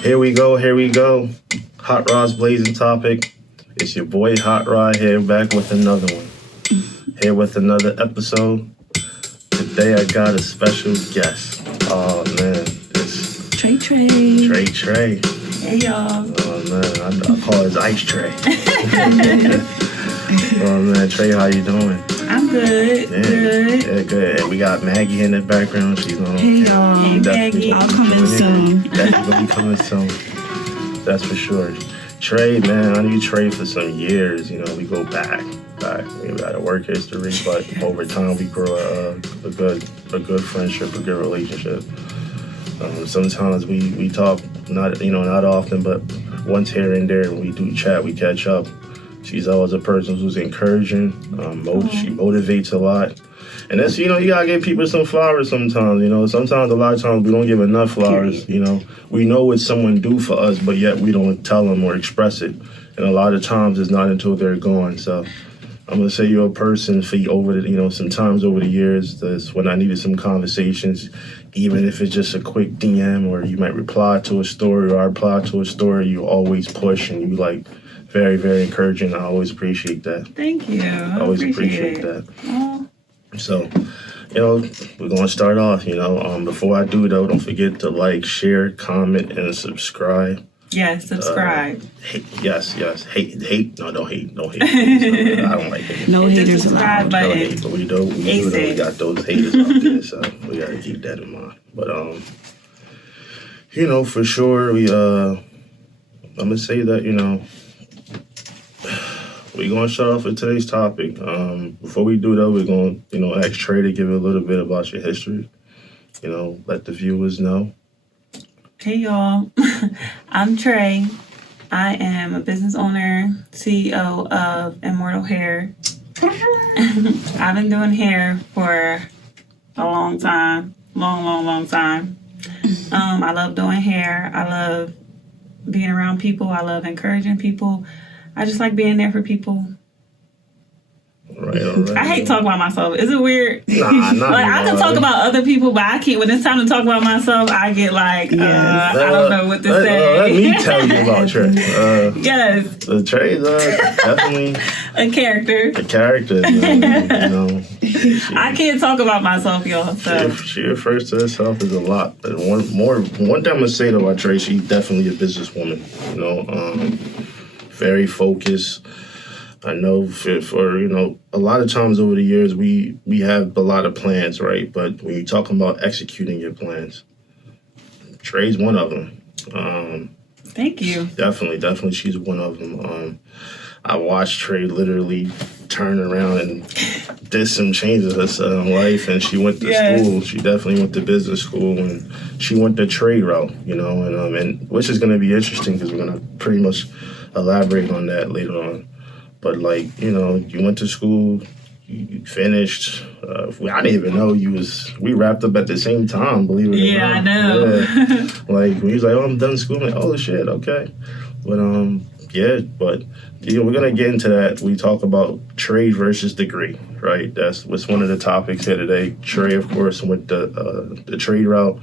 Here we go. Hot Rod's blazing topic. It's your boy Hot Rod here, back with another one. Here with another episode. Today I got a special guest. Oh man, it's Trey. Trey. Hey y'all. Oh man, I call it Ice Trey. Oh man, Trey, how you doing? I'm good. Yeah, Good. Yeah, good. And we got Maggie in the background. She's on. Hey y'all. Hey Maggie. I'll come in soon. Definitely gonna be coming soon. That's for sure. Trey, man, I knew Trey for some years. You know, we go back. We got a work history, but over time we grow a good friendship, a good relationship. Sometimes we talk, not often, but once here and there when we do chat, we catch up. She's always a person who's encouraging. She motivates a lot. And that's, you gotta give people some flowers sometimes, Sometimes, a lot of times, we don't give enough flowers, We know what someone do for us, but yet we don't tell them or express it. And a lot of times, it's not until they're gone. So I'm gonna say you're a person sometimes over the years, that's when I needed some conversations, even if it's just a quick DM or you might reply to a story or I reply to a story, you always push and you very, very encouraging. I always appreciate that. Thank you. I always appreciate that. Oh. So, we're going to start off, Before I do, though, don't forget to like, share, comment, and subscribe. Yes, subscribe. Yes. Hate. No, don't hate. Don't hate. I don't like it. No haters allowed. But we got those haters out there, so we got to keep that in mind. But, for sure, I'm going to say that, we're going to start off with today's topic. Before we do that, we're going to, ask Trey to give a little bit about your history. Let the viewers know. Hey, y'all. I'm Trey. I am a business owner, CEO of Immortal Hair. I've been doing hair for a long time. Long time. I love doing hair. I love being around people. I love encouraging people. I just like being there for people. All right. I hate talking about myself. Is it weird? Nah, not I can talk about other people, but I can't. When it's time to talk about myself, I get I don't know what to say. Let me tell you about Trey. Yes. So Trey's definitely a character. A character. I can't talk about myself, y'all. So she refers to herself as a lot. But one thing I'm gonna say about Trey, she's definitely a businesswoman. Very focused. I know for a lot of times over the years we have a lot of plans, right? But when you're talking about executing your plans, Trey's one of them. Thank you. Definitely, she's one of them. I watched Trey literally turn around and did some changes in her life, and she went to school. She definitely went to business school, and she went the trade route, and which is going to be interesting because we're going to pretty much elaborate on that later on. But you went to school, you finished. I didn't even know we wrapped up at the same time, believe it or not. Yeah, I know. Yeah. When he was like, "Oh, I'm done school," I'm like, "Oh shit, okay." But we're gonna get into that. We talk about trade versus degree, right? That's what's one of the topics here today. Trey, of course, went the trade route.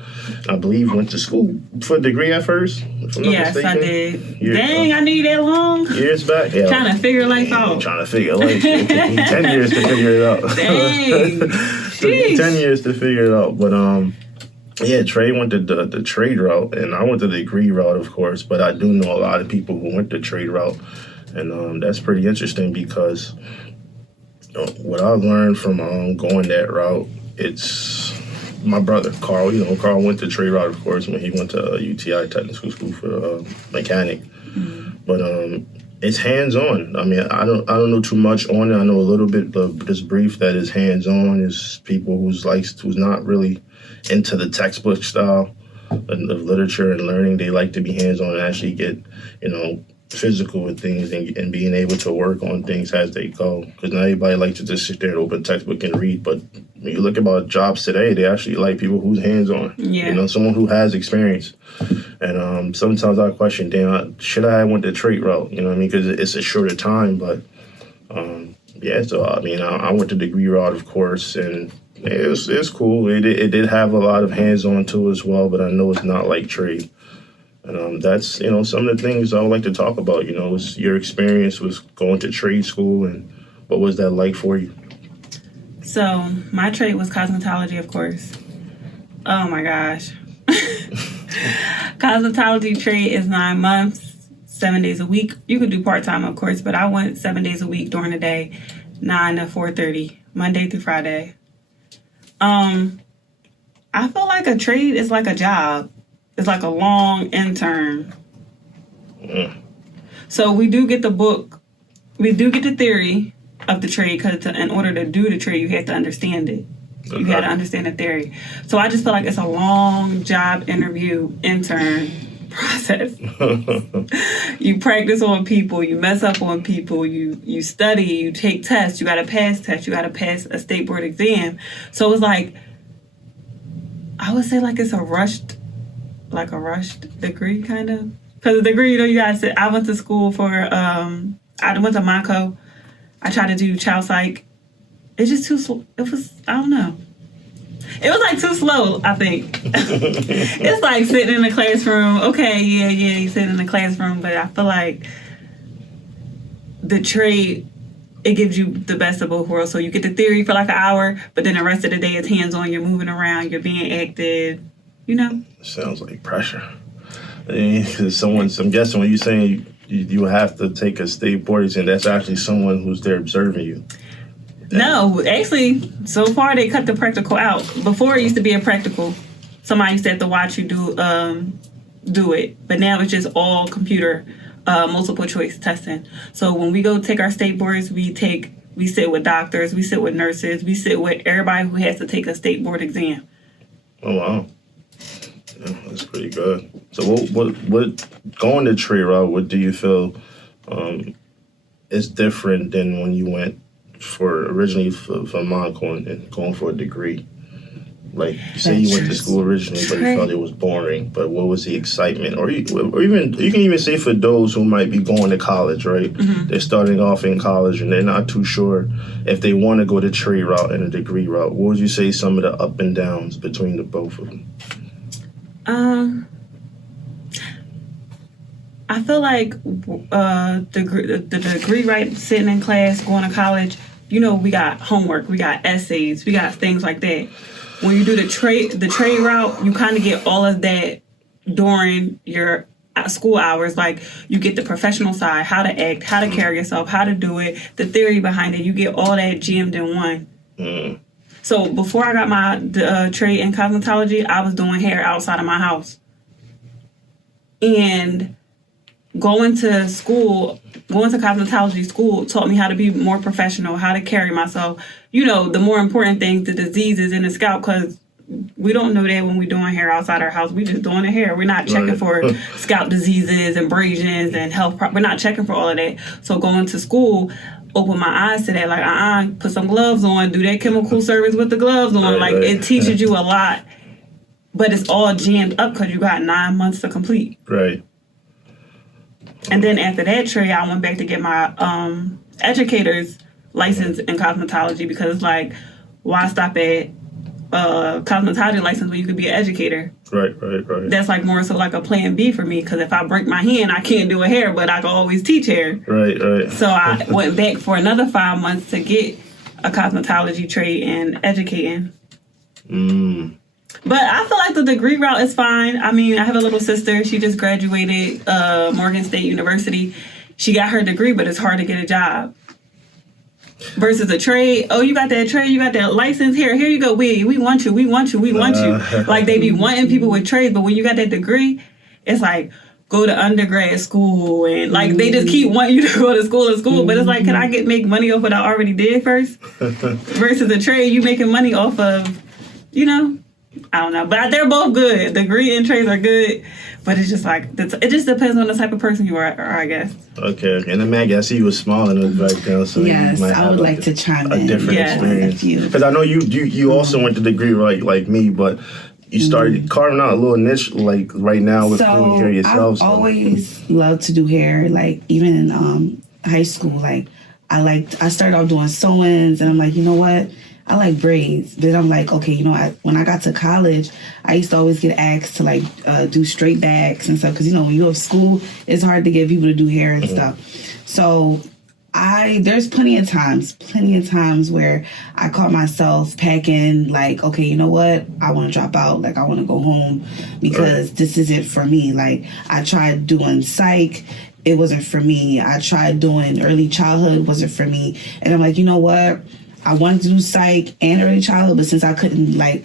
I believe went to school for a degree at first. Yes, I did. Dang, I knew you that long. Years back, yeah. Trying to figure life out. Trying to figure life. It took me 10 years to figure it out. Dang. Took me 10 years to figure it out, but Trey went the trade route, and I went the degree route, of course, but I do know a lot of people who went the trade route, and that's pretty interesting because what I learned from going that route, it's my brother, Carl. Carl went the trade route, of course, when he went to UTI Technical School for mechanic, but it's hands-on. I mean, I don't know too much on it. I know a little bit, but just brief that is hands-on. Is people who's not really into the textbook style of literature and learning. They like to be hands-on and actually get, physical with things and being able to work on things as they go. Because not everybody likes to just sit there and open a textbook and read. But when you look about jobs today, they actually like people who's hands-on. Yeah. Someone who has experience. And sometimes I question, damn, should I have went the trade route? You know what I mean? Because it's a shorter time. But so I mean, I went the degree route, of course, and it's cool. It did have a lot of hands-on to it as well, but I know it's not like trade. And that's, some of the things I would like to talk about. Was your experience was going to trade school, and what was that like for you? So my trade was cosmetology, of course. Oh my gosh. Cosmetology trade is 9 months, 7 days a week. You could do part-time, of course, but I went 7 days a week during the day, 9 to 4:30, Monday through Friday. I feel like a trade is like a job. It's like a long intern. So we do get the book. We do get the theory of the trade, because in order to do the trade, you have to understand it. You got to understand the theory. So I just feel like it's a long job interview intern process. You practice on people, you mess up on people, you study, you take tests, you got to pass tests, you got to pass a state board exam. So it's like, I would say like it's a rushed degree kind of. Because the degree, you guys said, I went to school for, I went to Monaco. I tried to do child psych. It's just too slow. It was, I don't know. It was like too slow, I think. It's like sitting in the classroom. Okay, yeah, you sit in the classroom, but I feel like the trade, it gives you the best of both worlds. So you get the theory for like an hour, but then the rest of the day is hands-on. You're moving around, you're being active, Sounds like pressure. Because I'm guessing when you're saying you have to take a state board exam, that's actually someone who's there observing you. No, actually, so far they cut the practical out. Before it used to be a practical. Somebody used to have to watch you do it. But now it's just all computer, multiple choice testing. So when we go take our state boards, we sit with doctors, we sit with nurses, we sit with everybody who has to take a state board exam. Oh, wow. Yeah, that's pretty good. So what going the trade route, what do you feel is different than when you went originally for Monaco and going for a degree? Like, you say you went to school originally, but you felt it was boring. But what was the excitement? Or even you can even say for those who might be going to college, right? Mm-hmm. They're starting off in college and they're not too sure if they want to go the trade route and a degree route. What would you say some of the up and downs between the both of them? I feel like the degree, right, sitting in class, going to college, we got homework, we got essays, we got things like that. When you do the trade route, you kind of get all of that during your school hours. Like, you get the professional side, how to act, how to carry yourself, how to do it, the theory behind it. You get all that jammed in one. Mm. So before I got my trade in cosmetology, I was doing hair outside of my house. And going to cosmetology school taught me how to be more professional, how to carry myself. The more important things, the diseases in the scalp, because we don't know that when we're doing hair outside our house. We just doing the hair. We're not checking for scalp diseases, abrasions, and health. We're not checking for all of that. So going to school opened my eyes to that. Like, put some gloves on, do that chemical service with the gloves on. It teaches you a lot. But it's all jammed up because you got 9 months to complete. Right. And then after that trade, I went back to get my educator's license in cosmetology, because it's like, why stop at cosmetology license when you could be an educator? Right. That's like more so like a plan B for me, because if I break my hand, I can't do a hair, but I can always teach hair. Right. So I went back for another 5 months to get a cosmetology trade in educating. But I feel like the degree route is fine. I mean, I have a little sister. She just graduated Morgan State University. She got her degree, but it's hard to get a job. Versus a trade. Oh, you got that trade, you got that license. Here you go. We want you. Like, they be wanting people with trades, but when you got that degree, it's like, go to undergrad school, and like they just keep wanting you to go to school. But it's like, can I make money off what I already did first? Versus a trade, you making money off of, I don't know, but they're both good. Degree and trades are good, but it's just like, it just depends on the type of person you are, I guess. Okay. And then Maggie, I see you were smiling in the background, so yes, you might have I would like to chime in. A different experience. Because I know you also went to degree like me, but you started carving out a little niche like right now with doing hair yourself. I've always loved to do hair, like even in high school. Like I started off doing sew-ins, and I'm like, you know what? I like braids. Then I'm like, okay, you know, when I got to college, I used to always get asked to like do straight backs and stuff. Because, you know, when you have school, it's hard to get people to do hair and stuff. So there's plenty of times where I caught myself packing like, okay, you know what? I want to drop out. Like, I want to go home because this isn't for me. Like, I tried doing psych. It wasn't for me. I tried doing early childhood. It wasn't for me. And I'm like, you know what? I wanted to do psych and early childhood, but since I couldn't like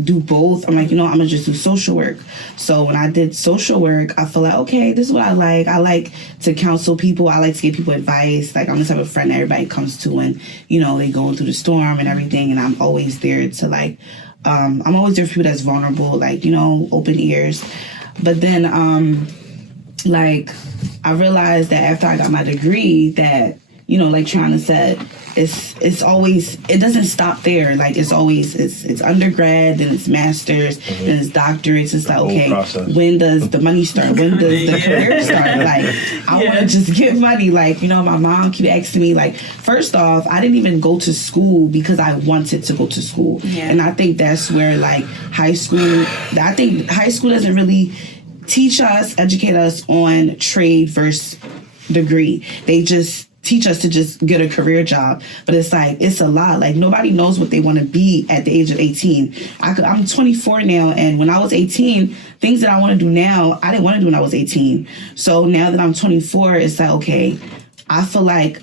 do both, I'm like, you know, I'm gonna just do social work. So when I did social work, I feel like, okay, this is what I like. I like to counsel people. I like to give people advice. Like, I'm the type of friend that everybody comes to when, you know, they going through the storm and everything. And I'm always there to like, I'm always there for people that's vulnerable, like, you know, open ears. But then, like, I realized that after I got my degree that, you know, like Triana said, it's always, it doesn't stop there. Like, it's always, it's undergrad, then it's master's, then it's doctorates. It's like, okay, when does the money start? When does the career start? Like, I want to just get money. Like, you know, my mom keep asking me, like, first off, I didn't even go to school because I wanted to go to school. Yeah. And I think that's where, like, high school doesn't really educate us on trade versus degree. They just teach us to just get a career job. But it's like, it's a lot. Like, nobody knows what they want to be at the age of 18. I'm 24 now, and when I was 18, things that I want to do now, I didn't want to do when I was 18. So now that I'm 24, it's like, okay, I feel like,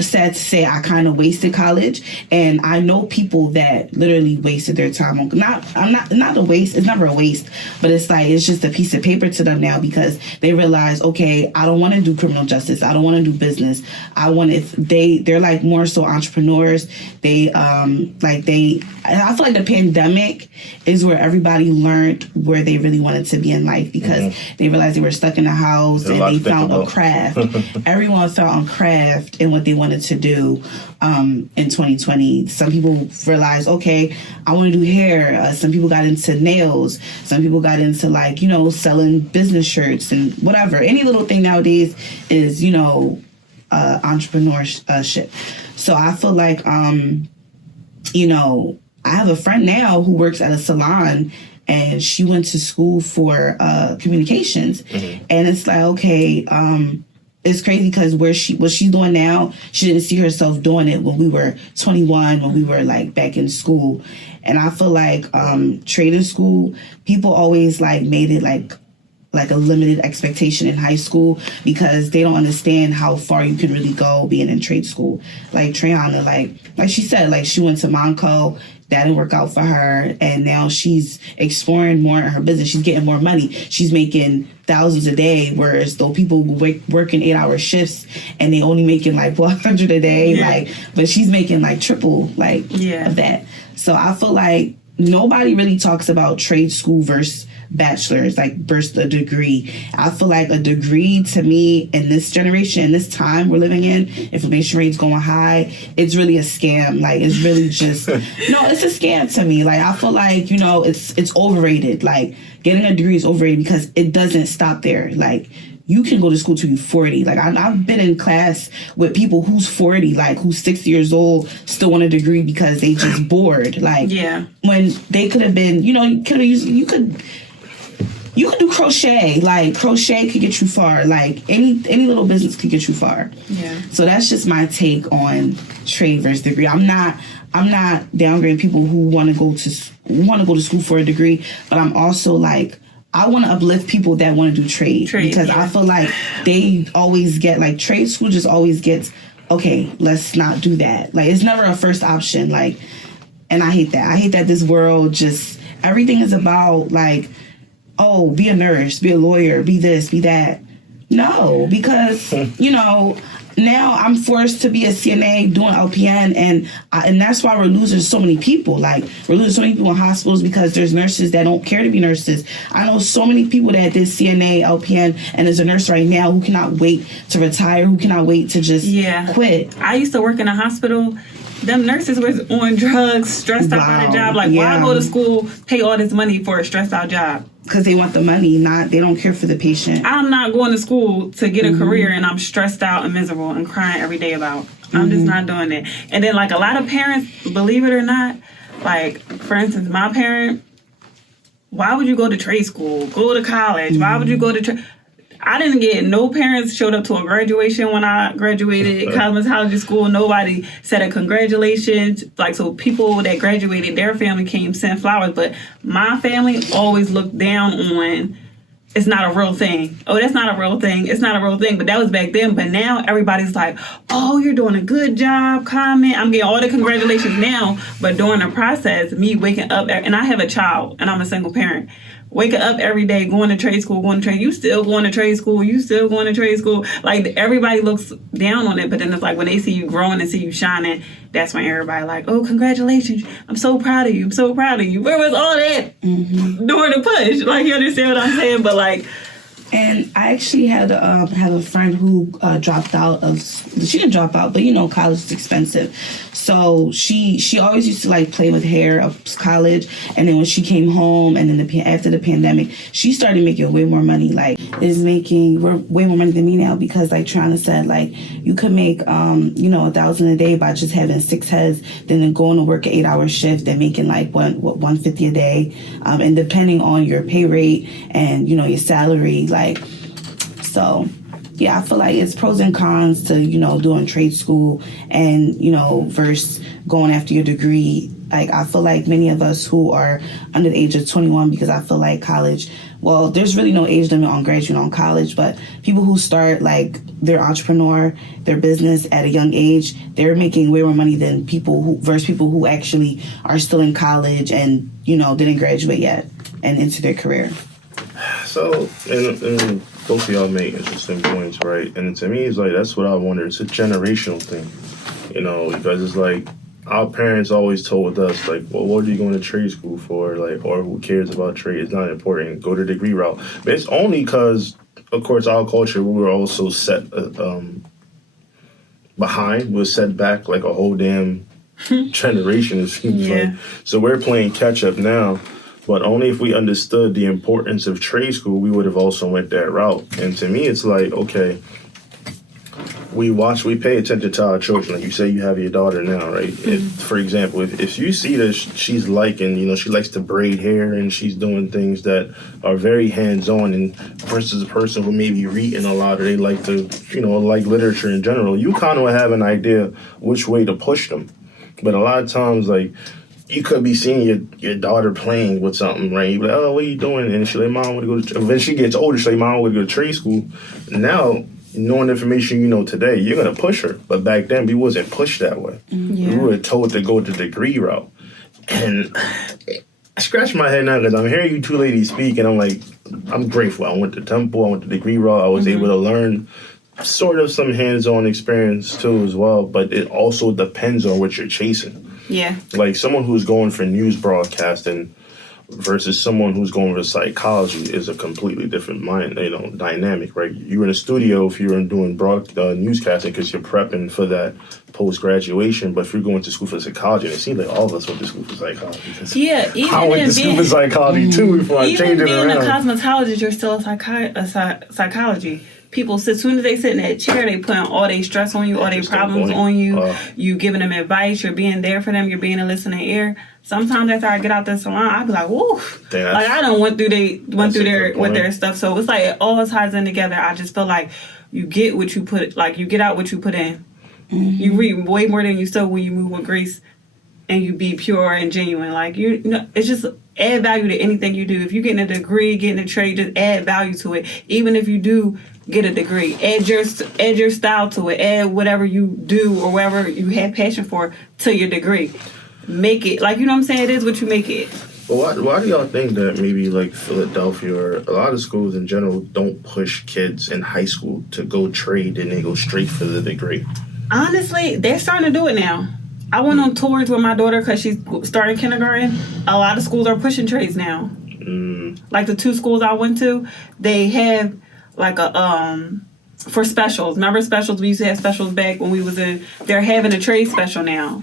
sad to say, I kind of wasted college, and I know people that literally wasted their time on not a waste. It's never a waste, but it's like, it's just a piece of paper to them now because they realize, okay, I don't want to do criminal justice. I don't want to do business. They're like more so entrepreneurs. I feel like the pandemic is where everybody learned where they really wanted to be in life because they realized they were stuck in the house and they found a craft. Everyone found a craft in what they wanted to do in 2020. Some people realized, okay, I want to do hair. Some people got into nails. Some people got into, like, you know, selling business shirts and whatever. Any little thing nowadays is, you know, entrepreneurship. So I feel like, you know, I have a friend now who works at a salon, and she went to school for communications. And it's like, okay, it's crazy because what she's doing now, she didn't see herself doing it when we were 21, when we were like back in school. And I feel like trade school, people always like made it like a limited expectation in high school because they don't understand how far you can really go being in trade school. Like Triana, like she said, like she went to Monco. That didn't work out for her, and now she's exploring more in her business. She's getting more money. She's making thousands a day, whereas though people working 8-hour shifts and they only making like 100 a day, like, but she's making like triple of that. So I feel like nobody really talks about trade school versus bachelor's, like versus a degree. I feel like a degree to me in this generation, in this time we're living in, inflation rates going high, it's really a scam. Like, it's really just, no, it's a scam to me. Like, I feel like, you know, it's overrated. Like, getting a degree is overrated because it doesn't stop there. Like, you can go to school till you're 40. Like, I've been in class with people who's 40, like, who's 60 years old, still want a degree because they just bored. Like, when they could have been, you know, you could do crochet. Like, crochet could get you far. Like, any little business could get you far. Yeah. So that's just my take on trade versus degree. I'm not downgrading people who want to go to school for a degree, but I'm also like, I want to uplift people that want to do trade because I feel like they always get, like, trade school just always gets, okay, let's not do that. Like, it's never a first option. Like, and I hate that. I hate that this world just, everything is about, like, oh, be a nurse, be a lawyer, be this, be that. No, because, you know, now I'm forced to be a CNA doing LPN, and that's why we're losing so many people. Like, we're losing so many people in hospitals because there's nurses that don't care to be nurses. I know so many people that did CNA, LPN, and is a nurse right now who cannot wait to retire, who cannot wait to just quit. I used to work in a hospital. Them nurses was on drugs, stressed out by the job. Like, why go to school, pay all this money for a stressed out job? Because they want the money, they don't care for the patient. I'm not going to school to get a career, and I'm stressed out and miserable and crying every day about I'm just not doing it. And then, like, a lot of parents, believe it or not, like, for instance, my parent, why would you go to trade school? Go to college. Why would you go to I didn't get no parents showed up to a graduation when I graduated cosmetology school. Nobody said a congratulations. Like, so people that graduated, their family came sent flowers, but my family always looked down on it's not a real thing. Oh, that's not a real thing. It's not a real thing. But that was back then. But now everybody's like, oh, you're doing a good job. Comment. I'm getting all the congratulations now. But during the process, me waking up, and I have a child, and I'm a single parent. Waking up every day, going to trade school, you still going to trade school, you still going to trade school. Like, everybody looks down on it, but then it's like when they see you growing and see you shining, that's when everybody like, oh, congratulations. I'm so proud of you. I'm so proud of you. Where was all that during the push? Like, you understand what I'm saying? But like, and I actually had have a friend who dropped out of. She didn't drop out, but you know, college is expensive. So she always used to like play with hair of college, and then when she came home, and then after the pandemic, she started making way more money. Like, is making way more money than me now, because like Triana said, like you could make $1,000 a day by just having 6 heads, then going to work an 8-hour shift and making like $150 a day, and depending on your pay rate and your salary, like so. Yeah, I feel like it's pros and cons to, doing trade school and, versus going after your degree. Like, I feel like many of us who are under the age of 21, because I feel like college, well, there's really no age limit on graduating on college, but people who start, like, their entrepreneur, their business at a young age, they're making way more money than people who actually are still in college and, didn't graduate yet and into their career. So, and both of y'all make interesting points, right? And to me, it's like, that's what I wonder. It's a generational thing, because it's like, our parents always told us, like, well, what are you going to trade school for? Like, or who cares about trade? It's not important. Go the degree route. But it's only because, of course, our culture, we were also set behind, was set back like a whole damn generation, it seems like. So we're playing catch up now. But only if we understood the importance of trade school, we would have also went that route. And to me, it's like, okay, we pay attention to our children. Like you say, you have your daughter now, right? If, for example, if you see that she's liking, she likes to braid hair and she's doing things that are very hands-on, and versus a person who may be reading a lot, or they like to, like literature in general, you kind of have an idea which way to push them. But a lot of times, like, you could be seeing your daughter playing with something, right? You're like, oh, what are you doing? And she's like, Mom, I want to go to... When she gets older, she's like, Mom, I want to go to trade school. Now, knowing the information you know today, you're going to push her. But back then, we wasn't pushed that way. We were told to go the degree route. And I scratch my head now because I'm hearing you two ladies speak, and I'm like, I'm grateful. I went to Temple, I went to degree route. I was able to learn sort of some hands-on experience, too, as well. But it also depends on what you're chasing. Yeah. Like, someone who's going for news broadcasting versus someone who's going for psychology is a completely different dynamic, right? You're in a studio if you're doing newscasting because you're prepping for that post-graduation. But if you're going to school for psychology, and it seems like all of us went to school for psychology. Yeah, even I went to school for psychology, too, before I changed it around. Even being a cosmetologist, you're still a psychology. People, as soon as they sit in that chair, they put all their stress on you, all their problems on you. You giving them advice. You're being there for them. You're being a listening ear. Sometimes after I get out the salon, I be like, "Woo!" Like, I don't went through their stuff. So it's like it all ties in together. I just feel like you get what you put. Like, you get out what you put in. You read way more than you sow when you move with grace, and you be pure and genuine. Like, it's just add value to anything you do. If you're getting a degree, getting a trade, just add value to it. Even if you do get a degree, add your style to it. Add whatever you do or whatever you have passion for to your degree. Make it, like, you know what I'm saying? It is what you make it. Well, why do y'all think that maybe like Philadelphia or a lot of schools in general don't push kids in high school to go trade and they go straight for the degree? Honestly, they're starting to do it now. I went on tours with my daughter because she's starting kindergarten. A lot of schools are pushing trades now. Like the 2 schools I went to, they have like a for specials. Remember specials? We used to have specials back when we was in. They're having a trade special now.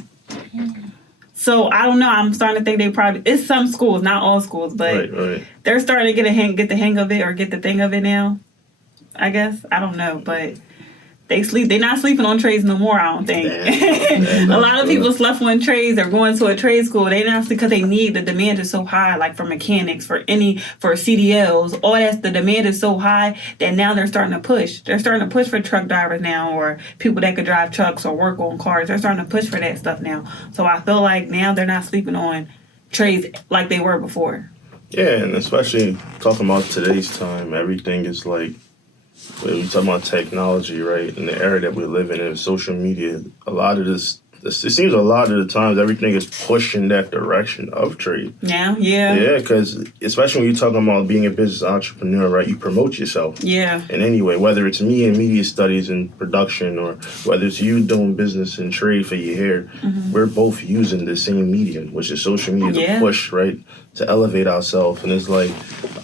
So I don't know. I'm starting to think they probably, it's some schools, not all schools, but they're starting to get the hang of it or get the thing of it now. I guess, I don't know, but They're not sleeping on trades no more, I don't think. Damn. A lot of people slept on trades. They're going to a trade school. They not because they need, the demand is so high, like for mechanics, for CDLs, all that. The demand is so high that now they're starting to push. They're starting to push for truck drivers now, or people that could drive trucks or work on cars. They're starting to push for that stuff now. So I feel like now they're not sleeping on trades like they were before. Yeah, and especially talking about today's time, everything is like, when we talk about technology, right? In the era that we live in social media, a lot of this, it seems a lot of the times everything is pushed in that direction of trade. Yeah. Yeah, because especially when you're talking about being a business entrepreneur, right? You promote yourself. Yeah. In any way, whether it's me in media studies and production, or whether it's you doing business and trade for your hair, we're both using the same medium, which is social media, to push, right? To elevate ourselves. And it's like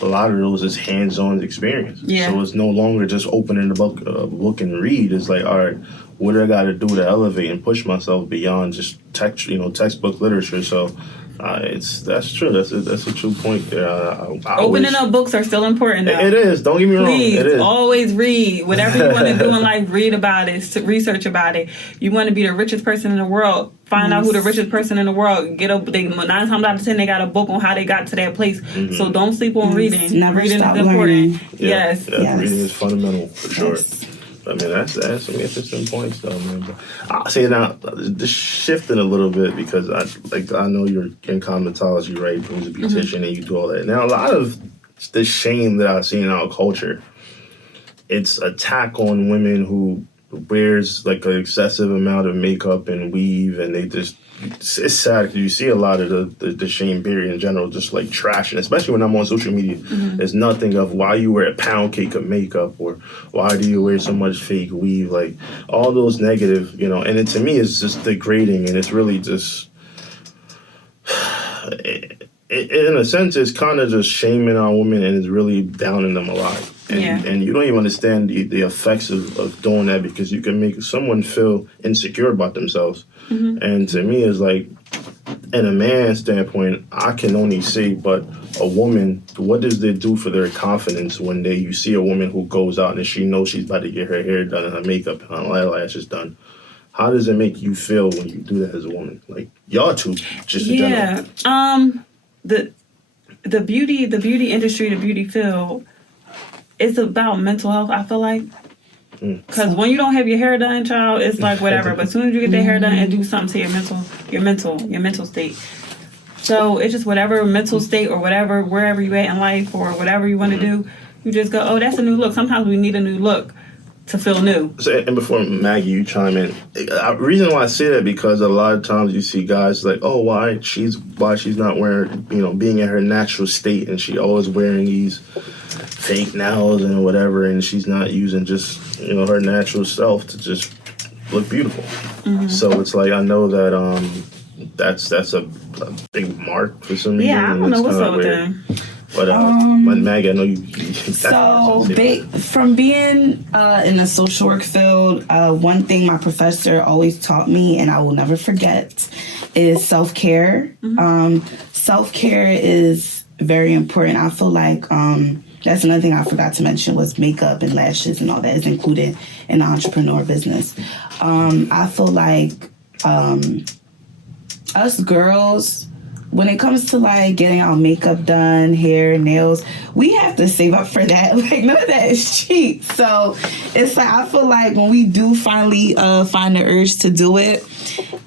a lot of those is hands-on experience. Yeah. So it's no longer just opening the book and read. It's like, all right, what do I got to do to elevate and push myself beyond just textbook literature? So that's true. That's a true point there. Opening up books are still important, though. It is. Don't get me wrong. Please, It is. always read. Whatever you want to do in life, read about it, research about it. You want to be the richest person in the world, find out who the richest person in the world. 9 times out of 10, they got a book on how they got to that place. So don't sleep on reading. Never Reading stop is important. learning. Yes. Reading is fundamental, for sure. Yes. I mean, that's some interesting points, though, man. But I'll say now, just shifting a little bit, because I know you're in cosmetology, right? You're a beautician and you do all that. Now, a lot of the shame that I see in our culture, it's attack on women who wears like an excessive amount of makeup and weave, and they just, it's sad because you see a lot of the shame period in general just like trashing, especially when I'm on social media. There's nothing of why you wear a pound cake of makeup, or why do you wear so much fake weave, like all those negative, and it, to me, it's just degrading, and it's really just in a sense, it's kind of just shaming our women, and it's really downing them a lot. And you don't even understand the effects of doing that, because you can make someone feel insecure about themselves. And to me, it's like, in a man's standpoint, I can only say, but a woman, what does it do for their confidence when you see a woman who goes out and she knows she's about to get her hair done and her makeup and her eyelashes done? How does it make you feel when you do that as a woman? Like, y'all two, just in general. The beauty industry, the beauty field, it's about mental health, I feel like. Because when you don't have your hair done, child, it's like whatever. But as soon as you get that hair done, and do something to your mental state. So it's just whatever mental state or whatever, wherever you at in life or whatever you want to do, you just go, oh, that's a new look. Sometimes we need a new look to feel new. So, and before Maggie, you chime in, the reason why I say that, because a lot of times you see guys like, oh, why she's not wearing, being in her natural state, and she always wearing these fake nails and whatever, and she's not using just her natural self to just look beautiful. So it's like, I know that that's a big mark for some reason. Yeah, I don't know what's up with them. But Maggie, I know you. So from being in the social work field, one thing my professor always taught me, and I will never forget, is self-care. Self-care is very important. I feel like that's another thing I forgot to mention, was makeup and lashes and all that is included in the entrepreneur business. I feel like us girls, when it comes to like getting our makeup done, hair, nails, we have to save up for that. Like, none of that is cheap. So it's like, I feel like when we do finally find the urge to do it,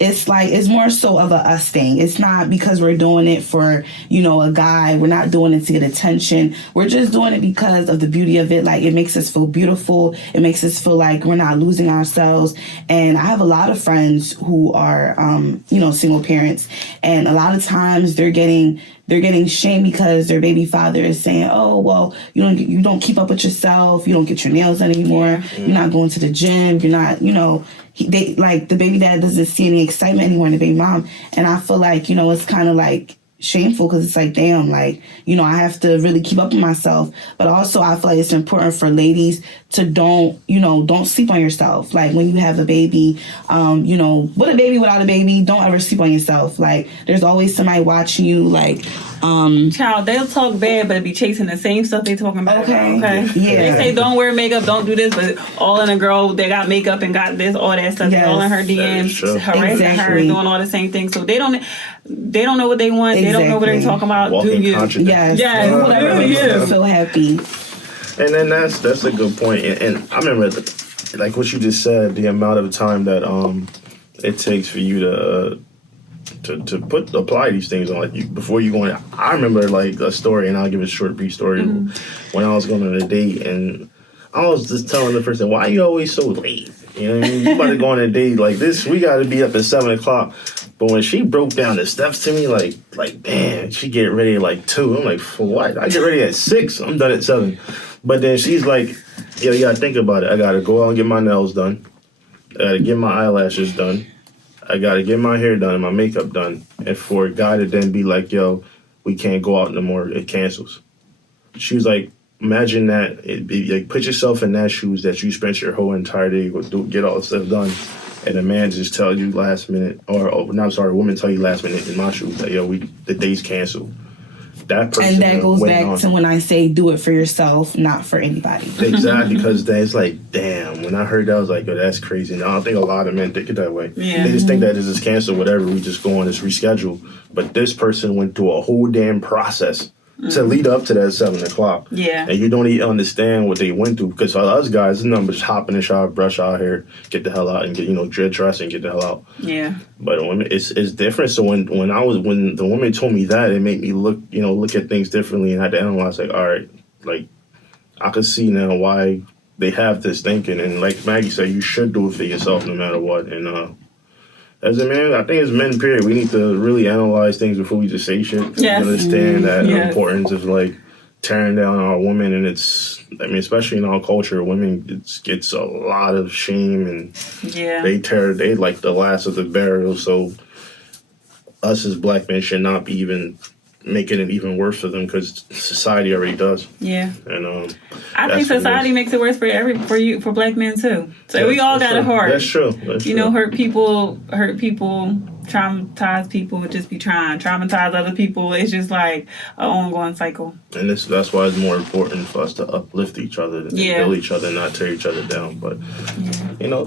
it's like, it's more so of a us thing. It's not because we're doing it for, a guy. We're not doing it to get attention. We're just doing it because of the beauty of it. Like, it makes us feel beautiful. It makes us feel like we're not losing ourselves. And I have a lot of friends who are, single parents. And a lot of times they're getting shamed because their baby father is saying, oh, well, you don't keep up with yourself. You don't get your nails done anymore. You're not going to the gym. You're not, they like the baby dad doesn't see any excitement anymore in the baby mom. And I feel like, it's kind of like shameful, because it's like, damn, like, I have to really keep up with myself. But also I feel like it's important for ladies to don't sleep on yourself. Like, when you have a baby, with a baby, without a baby, don't ever sleep on yourself. Like, there's always somebody watching you. Like, Child, they'll talk bad, but be chasing the same stuff they talking about. Okay. Okay. Yeah. They say don't wear makeup, don't do this, but all in a girl, they got makeup and got this, all that stuff. They all in her DMs, harassing her, doing all the same things. So they don't know what they want. They don't know what they're talking about. Walking do you? contradiction. Yes. It really is. I'm so happy. And then that's a good point. And I remember, like what you just said, the amount of time that it takes for you to apply these things on, like before you go in. I remember like a story, and I'll give a short, brief story. When I was going on a date, and I was just telling the person, "Why are you always so late? You know what I mean? You about to go on a date like this? We got to be up at 7:00." But when she broke down the steps to me, like man, she get ready at like 2. I'm like, for what? I get ready at 6. I'm done at 7. But then she's like, yo, you gotta think about it. I gotta go out and get my nails done. I gotta get my eyelashes done. I gotta get my hair done and my makeup done. And for a guy to then be like, yo, we can't go out no more, it cancels. She was like, imagine that. It'd be like, put yourself in that shoes that you spent your whole entire day get all the stuff done. And a man just tell you last minute, a woman tell you last minute in my shoes that, yo, the day's canceled. That person, and that goes back to when I say do it for yourself, not for anybody. Exactly, because it's like, damn, when I heard that, I was like, oh, that's crazy. And I don't think a lot of men think it that way. Yeah. They just think that this is canceled, whatever, we just go on this reschedule. But this person went through a whole damn process to lead up to that 7:00. Yeah. And you don't even understand what they went through. Because for us guys, it's nothing but just hop in the shower, brush our hair, get the hell out, and get, dread dress and get the hell out. Yeah. But women, it's different. So when the woman told me that, it made me look at things differently, and I had to analyze, like, all right, like, I could see now why they have this thinking. And like Maggie said, you should do it for yourself no matter what. And as a man, I think as men, period, we need to really analyze things before we just say shit. Yes. Understand that the importance of like tearing down our women, and especially in our culture, women gets a lot of shame, and they like the last of the burial. So us as black men should not be even making it even worse for them, because society already does. Yeah. And I think society makes it worse for black men too. So we all got it hard. That's true. Hurt people, traumatize people, just be traumatize other people. It's just like an ongoing cycle. And that's why it's more important for us to uplift each other and build each other, not tear each other down. But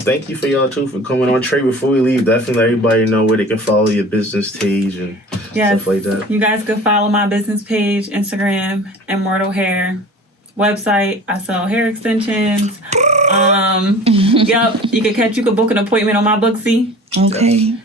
thank you for y'all too for coming on. Trey, before we leave, definitely let everybody know where they can follow your business page and stuff like that. You guys can follow my business page, Instagram, Immortal Hair. Website, I sell hair extensions. You can book an appointment on my Booksy. Okay.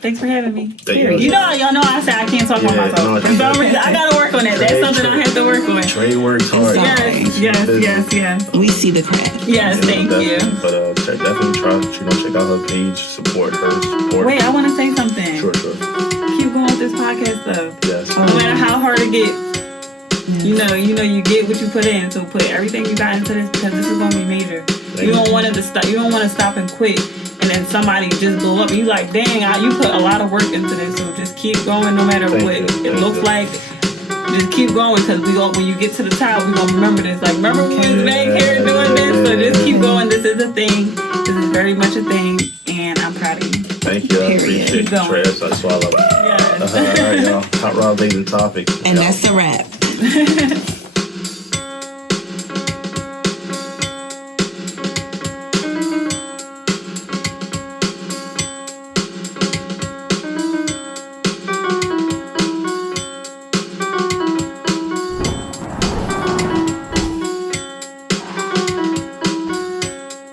Thanks for having me. Y'all know I say I can't talk about myself. For some reason, I gotta work on that. That's something I have to work on. Trey works hard. Yes. We see the craft. Yes, thank you. But definitely try to check out her page, support her. Wait, I want to say something. Sure. Keep going with this podcast though. Yes. No matter how hard it gets. You get what you put in. So put everything you got into this, because this is gonna be major. You don't want it to stop. You don't want to stop and quit, and then somebody just blow up. And you like, dang, you put a lot of work into this. So just keep going, no matter what it looks like. Just keep going, because when you get to the top, we gonna remember this. Like, remember when we was back here doing this? So just keep going. This is a thing. This is very much a thing, and I'm proud of you. Thank you. I appreciate it, Trey. That's why I love it. Yes. All right, y'all. Hot Rod Blazing Topics. And that's a wrap.